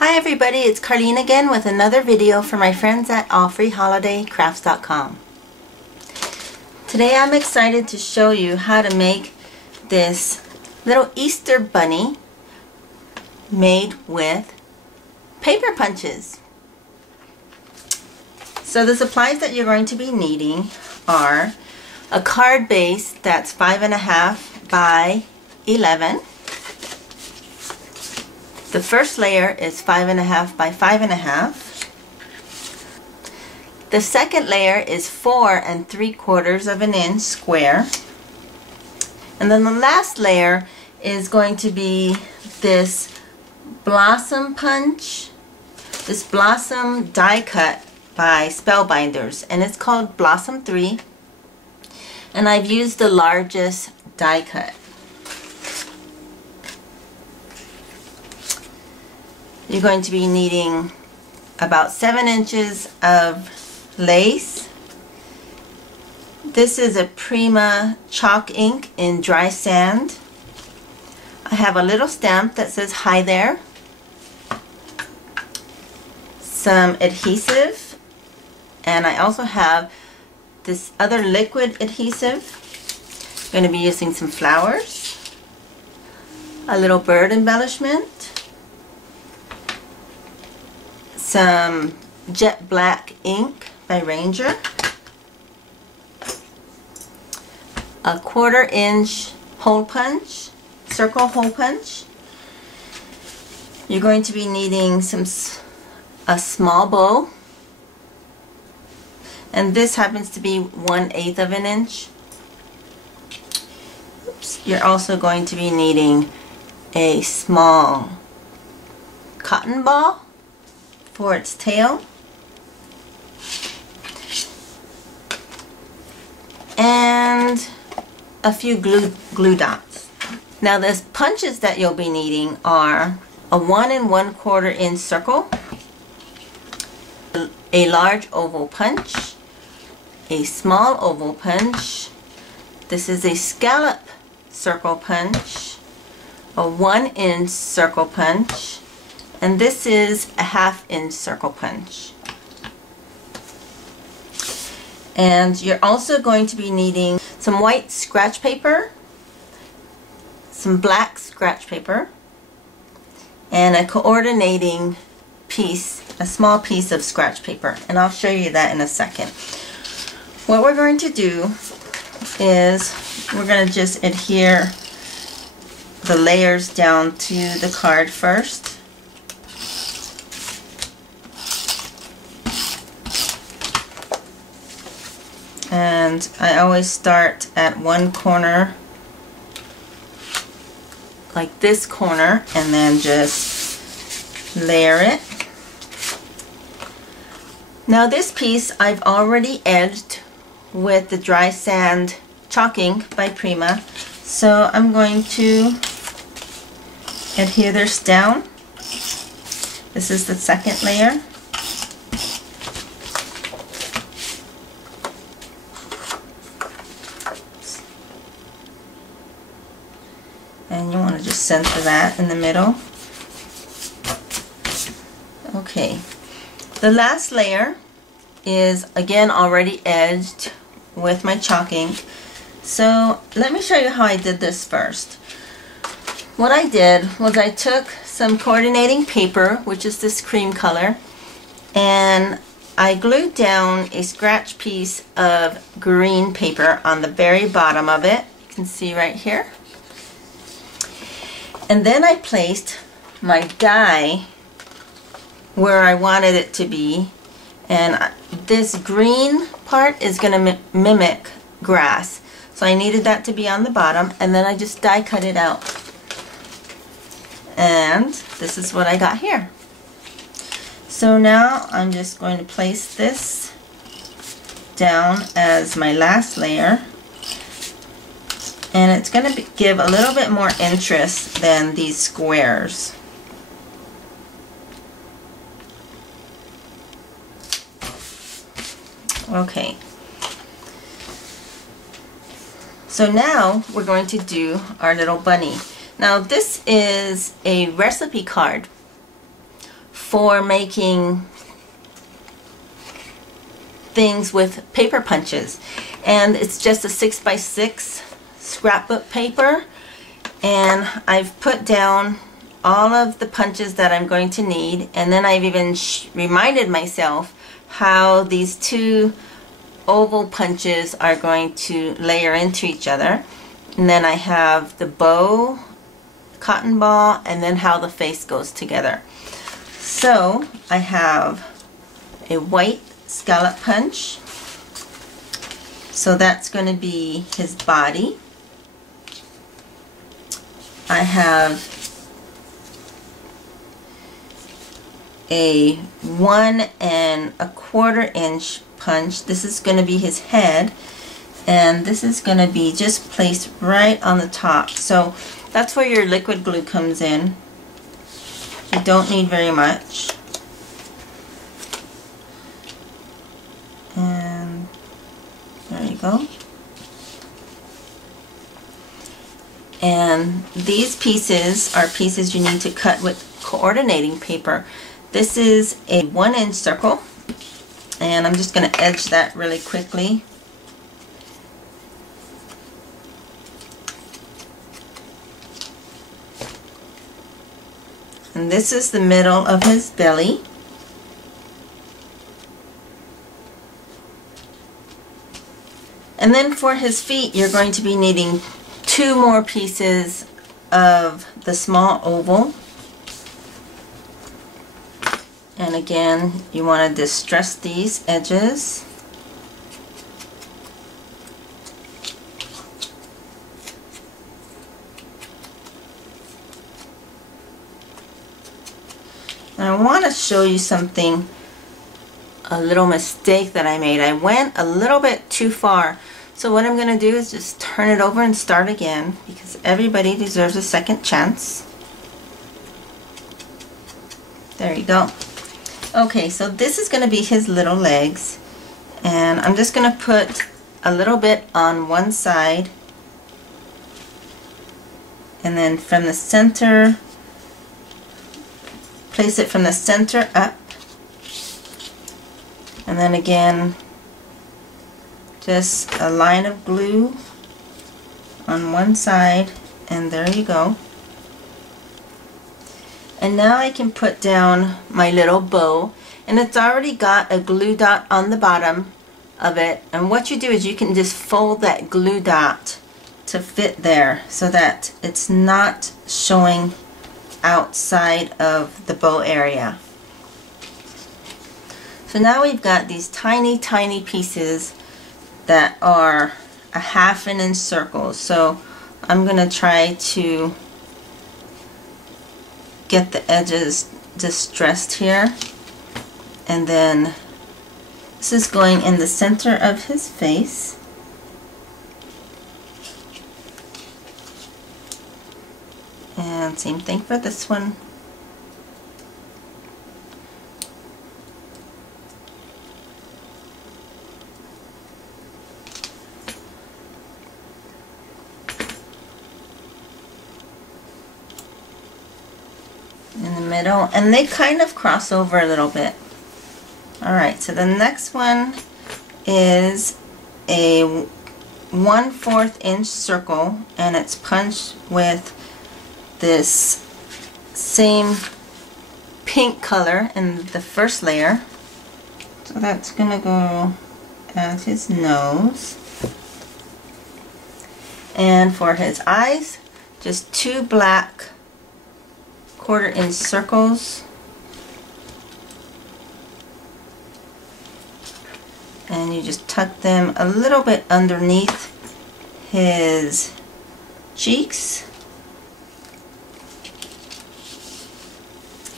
Hi everybody, it's Carlene again with another video for my friends at allfreeholidaycrafts.com. Today I'm excited to show you how to make this little Easter bunny made with paper punches. So the supplies that you're going to be needing are a card base that's 5.5 by 11. The first layer is 5.5 by 5.5. The second layer is 4 3/4 of an inch square. And then the last layer is going to be this blossom punch, this blossom die cut by Spellbinders, and it's called Blossom 3. And I've used the largest die cut. You're going to be needing about 7 inches of lace. This is a Prima chalk ink in dry sand. I have a little stamp that says hi there. Some adhesive, and I also have this other liquid adhesive. I'm going to be using some flowers, a little bird embellishment, some jet black ink by Ranger, a 1/4 inch hole punch, circle hole punch. You're going to be needing a small bow, and this happens to be 1/8 of an inch. Oops. You're also going to be needing a small cotton ball for its tail, and a few glue dots. Now the punches that you'll be needing are a 1 1/4 inch circle, a large oval punch, a small oval punch, this is a scallop circle punch, a 1 inch circle punch, and this is a 1/2 inch circle punch. And you're also going to be needing some white scratch paper, some black scratch paper, and a coordinating piece, a small piece of scratch paper, and I'll show you that in a second. What we're going to do is we're going to just adhere the layers down to the card first. And I always start at one corner, like this corner, and then just layer it. Now this piece I've already edged with the dry sand chalk ink by Prima, so I'm going to adhere this down. This is the second layer. And you want to just center that in the middle. Okay, the last layer is again already edged with my chalk ink. So let me show you how I did this first. What I did was I took some coordinating paper, which is this cream color, and I glued down a scratch piece of green paper on the very bottom of it. You can see right here. And then I placed my die where I wanted it to be, and this green part is going to mimic grass, so I needed that to be on the bottom, and then I just die cut it out, and this is what I got here. So now I'm just going to place this down as my last layer, and it's going to give a little bit more interest than these squares. Okay, so now we're going to do our little bunny. Now this is a recipe card for making things with paper punches, and it's just a 6x6 scrapbook paper, and I've put down all of the punches that I'm going to need, and then I've even reminded myself how these two oval punches are going to layer into each other. And then I have the bow, cotton ball, and then how the face goes together. So I have a white scallop punch, so that's going to be his body. I have a 1 1/4 inch punch. This is going to be his head, and this is going to be just placed right on the top. So that's where your liquid glue comes in. You don't need very much. And there you go. And these pieces are pieces you need to cut with coordinating paper. This is a 1 inch circle, and I'm just going to edge that really quickly. And this is the middle of his belly. And then for his feet, you're going to be needing 2 more pieces of the small oval. And again, you want to distress these edges. And I want to show you something, a little mistake that I made. I went a little bit too far. So what I'm going to do is just turn it over and start again, because everybody deserves a second chance. There you go. Okay, so this is going to be his little legs, and I'm just going to put a little bit on one side, and then from the center, place it from the center up, and then again just a line of glue on one side, and there you go. And now I can put down my little bow, and it's already got a glue dot on the bottom of it, and what you do is you can just fold that glue dot to fit there so that it's not showing outside of the bow area. So now we've got these tiny pieces that are a 1/2 inch circles. So I'm going to try to get the edges distressed here, and then this is going in the center of his face. And same thing for this one. In the middle, and they kind of cross over a little bit. Alright, so the next one is a 1/4 inch circle, and it's punched with this same pink color in the first layer. So that's gonna go as his nose. And for his eyes, just 2 black 1/4 inch circles, and you just tuck them a little bit underneath his cheeks.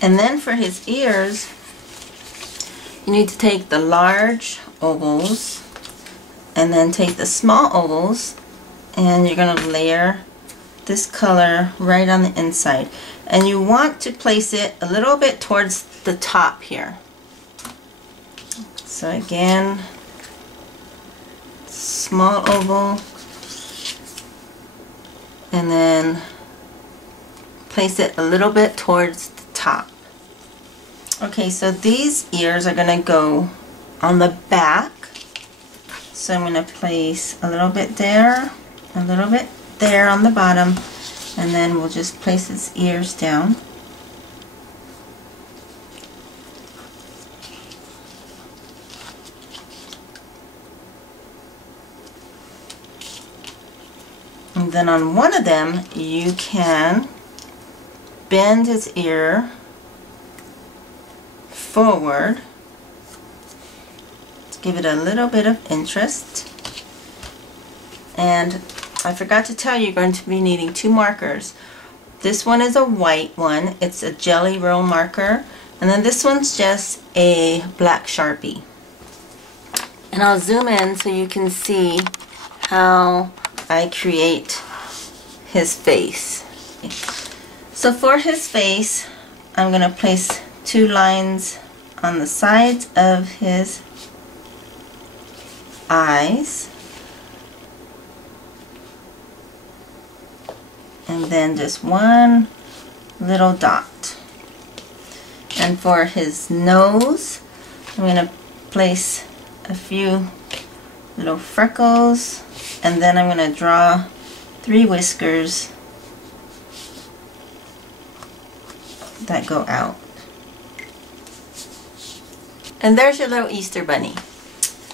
And then for his ears, you need to take the large ovals and then take the small ovals, and you're going to layer this color right on the inside, and you want to place it a little bit towards the top here. So again, small oval, and then place it a little bit towards the top. Okay, so these ears are going to go on the back. So I'm going to place a little bit there, a little bit there on the bottom, and then we'll just place his ears down. And then on one of them, you can bend his ear forward to give it a little bit of interest. And I forgot to tell you, you're going to be needing 2 markers. This one is a white one, it's a Jelly Roll marker, and then this one's just a black Sharpie. And I'll zoom in so you can see how I create his face. So for his face, I'm going to place 2 lines on the sides of his eyes, and then just 1 little dot. And for his nose, I'm going to place a few little freckles, and then I'm going to draw 3 whiskers that go out. And there's your little Easter bunny.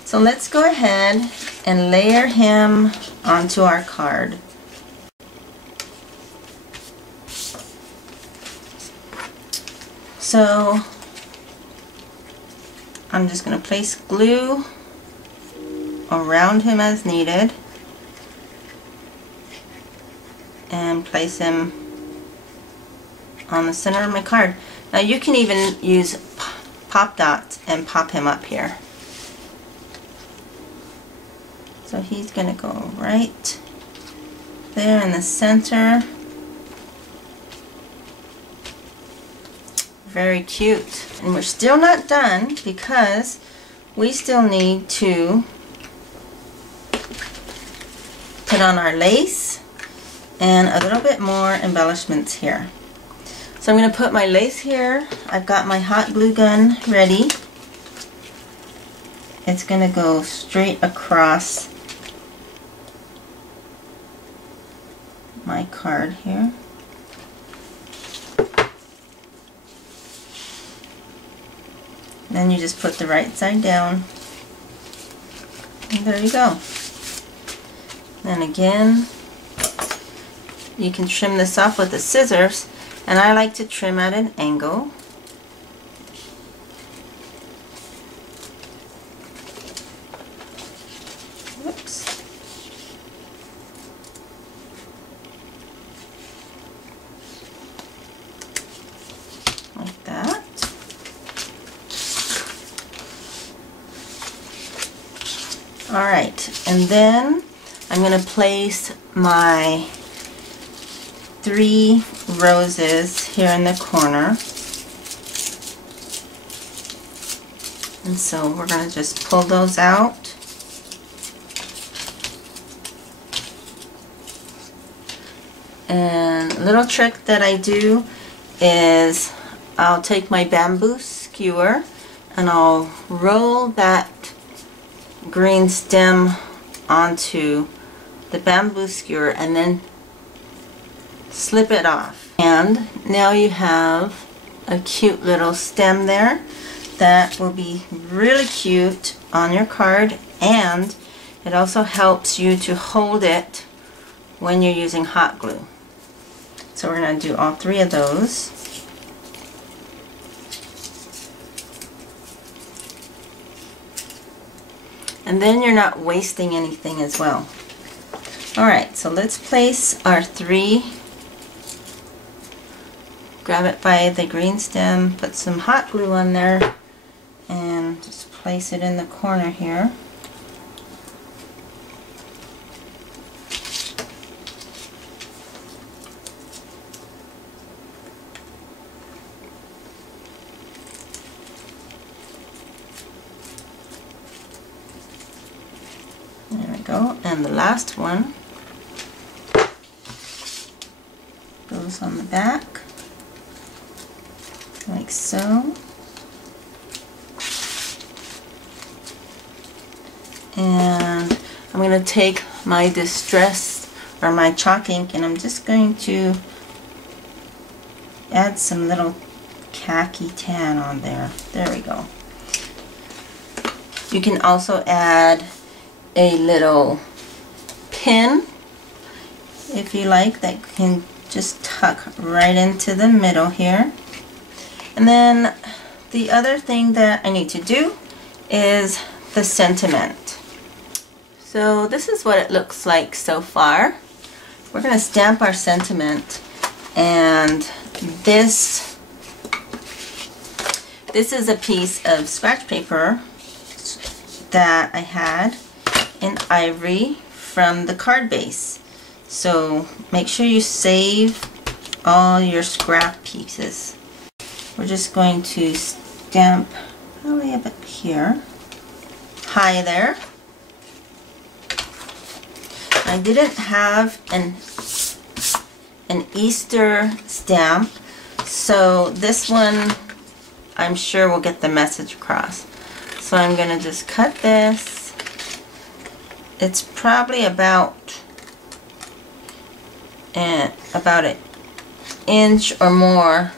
So let's go ahead and layer him onto our card. So I'm just going to place glue around him as needed and place him on the center of my card. Now you can even use pop dots and pop him up here. So he's going to go right there in the center. Very cute. And we're still not done because we still need to put on our lace and a little bit more embellishments here. So I'm going to put my lace here. I've got my hot glue gun ready. It's going to go straight across my card here. Then you just put the right side down, and there you go. Then again, you can trim this off with the scissors, and I like to trim at an angle. Whoops. Like that. Alright, and then I'm going to place my 3 roses here in the corner. And so we're going to just pull those out. And a little trick that I do is I'll take my bamboo skewer and I'll roll that green stem onto the bamboo skewer and then slip it off. And now you have a cute little stem there that will be really cute on your card, and it also helps you to hold it when you're using hot glue. So we're going to do all 3 of those. And then you're not wasting anything as well. Alright, so let's place our 3. Grab it by the green stem, put some hot glue on there, and just place it in the corner here. There we go, and the last one goes on the back, like so. And I'm going to take my distress or my chalk ink, and I'm just going to add some little khaki tan on there. There we go. You can also add a little pin if you like, that can just tuck right into the middle here. And then the other thing that I need to do is the sentiment. So this is what it looks like so far. We're going to stamp our sentiment, and this is a piece of scratch paper that I had in ivory from the card base. So make sure you save all your scrap pieces. We're just going to stamp probably up here. Hi there. I didn't have an Easter stamp, so this one I'm sure will get the message across. So I'm going to just cut this. It's probably about an inch or more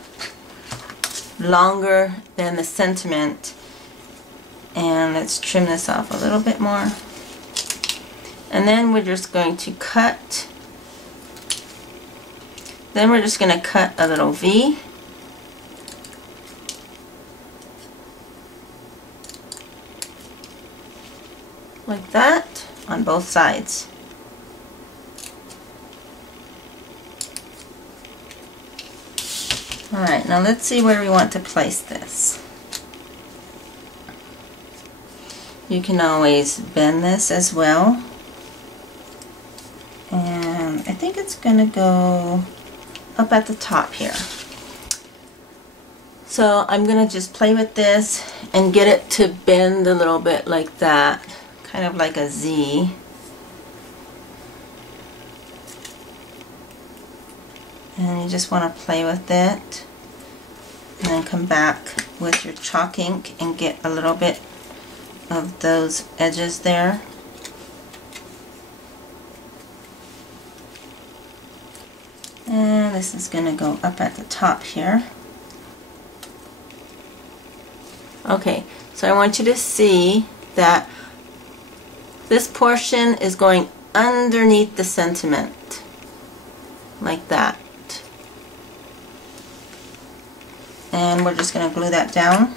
longer than the sentiment, and let's trim this off a little bit more, and then we're just going to cut. Then we're just going to cut a little V, like that on both sides. Alright, now let's see where we want to place this. You can always bend this as well. And I think it's going to go up at the top here. So I'm going to just play with this and get it to bend a little bit like that. Kind of like a Z. And you just want to play with it, and then come back with your chalk ink and get a little bit of those edges there. And this is going to go up at the top here. Okay, so I want you to see that this portion is going underneath the sentiment, like that. And we're just going to glue that down.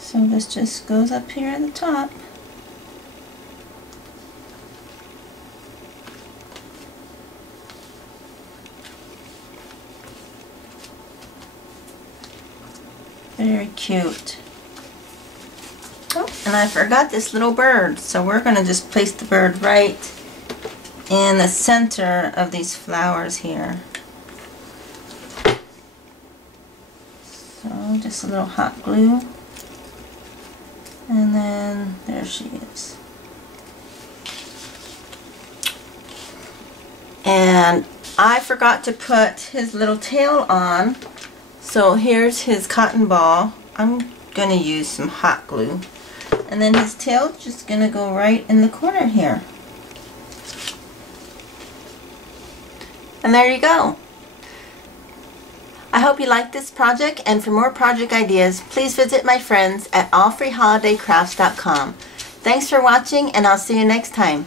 So this just goes up here at the top. Very cute. Oh, and I forgot this little bird, so we're going to just place the bird right in the center of these flowers here. So just a little hot glue, and then there she is. And I forgot to put his little tail on, so here's his cotton ball. I'm going to use some hot glue, and then his tail just going to go right in the corner here. And there you go. I hope you liked this project, and for more project ideas, please visit my friends at allfreeholidaycrafts.com. Thanks for watching, and I'll see you next time.